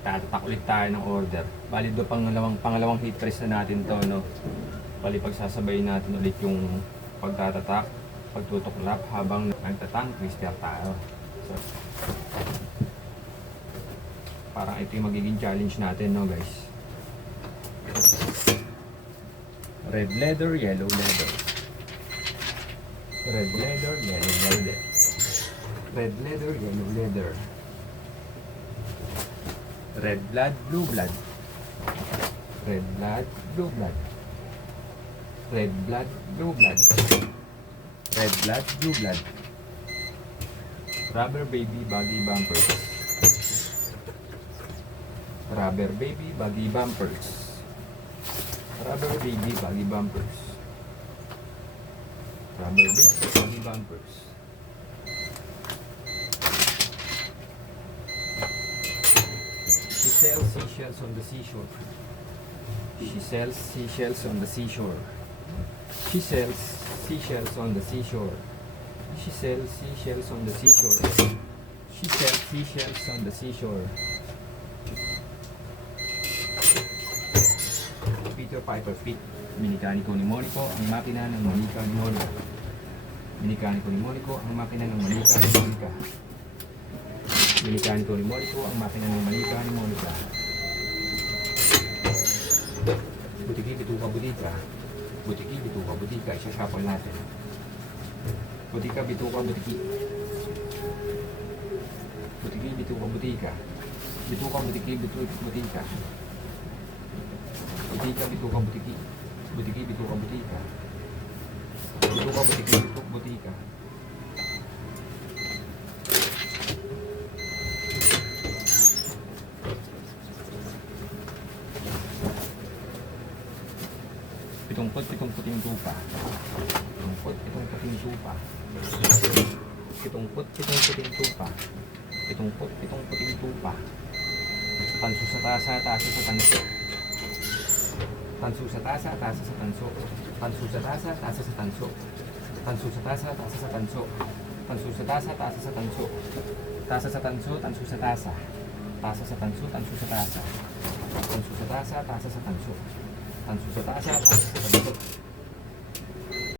Tatatak ulit tayo ng order. Bali do pangalawang heat press na natin to, no. Bali pagsasabayin natin ulit yung pagtatatak, pagtutuklap habang nagtatang twister tayo. So, parang ito yung magiging challenge natin, no guys. Red leather, yellow leather. Red leather, yellow leather. Red leather, yellow leather. Red blood, blue blood. Red blood, blue blood. Red blood, blue blood. Red blood, blue blood. Rubber baby buggy bumpers. Rubber baby buggy bumpers. Rubber baby buggy bumpers. Rubber baby buggy bumpers. She sells seashells on the seashore. She sells seashells on the seashore. She sells seashells on the seashore. She sells seashells on the seashore. She sells seashells on the seashore. Peter Piper Pit. Minikaniko ni Monico ang makina ng manika ni Monica. Minikaniko ni Monico ang makina ng manika ni Monica. Minikaniko ni Monico ang makina ng manika ni Monica. Butiki, bituka, butika. Butiki, bituka, butika. Isasapal natin. Butika, bituka, butiki. Butiki, bituka, butika. Bituka, butiki, butika. Butika, bituka, butiki. Butiki, bituka, butika. Bituka, butiki, butika. Pitungkot, pitong puting tupa. Pitungkot, pitong puting tupa. Pitungkot, pitong puting tupa. Pitungkot, pitong puting tupa. Tanso sa tasa, tasa sa tanso. Tanso sa tasa, tasa sa tanso. Tanso sa tasa, tasa sa tanso. Tanso sa tasa, tasa sa tanso. Tanso sa tasa, tasa sa tanso. Tasa sa tanso, tanso sa tasa. Tasa sa tanso, tanso sa tasa. Tanso sa tasa, tasa sa tanso. Tanso sa tasa, tasa sa tanso.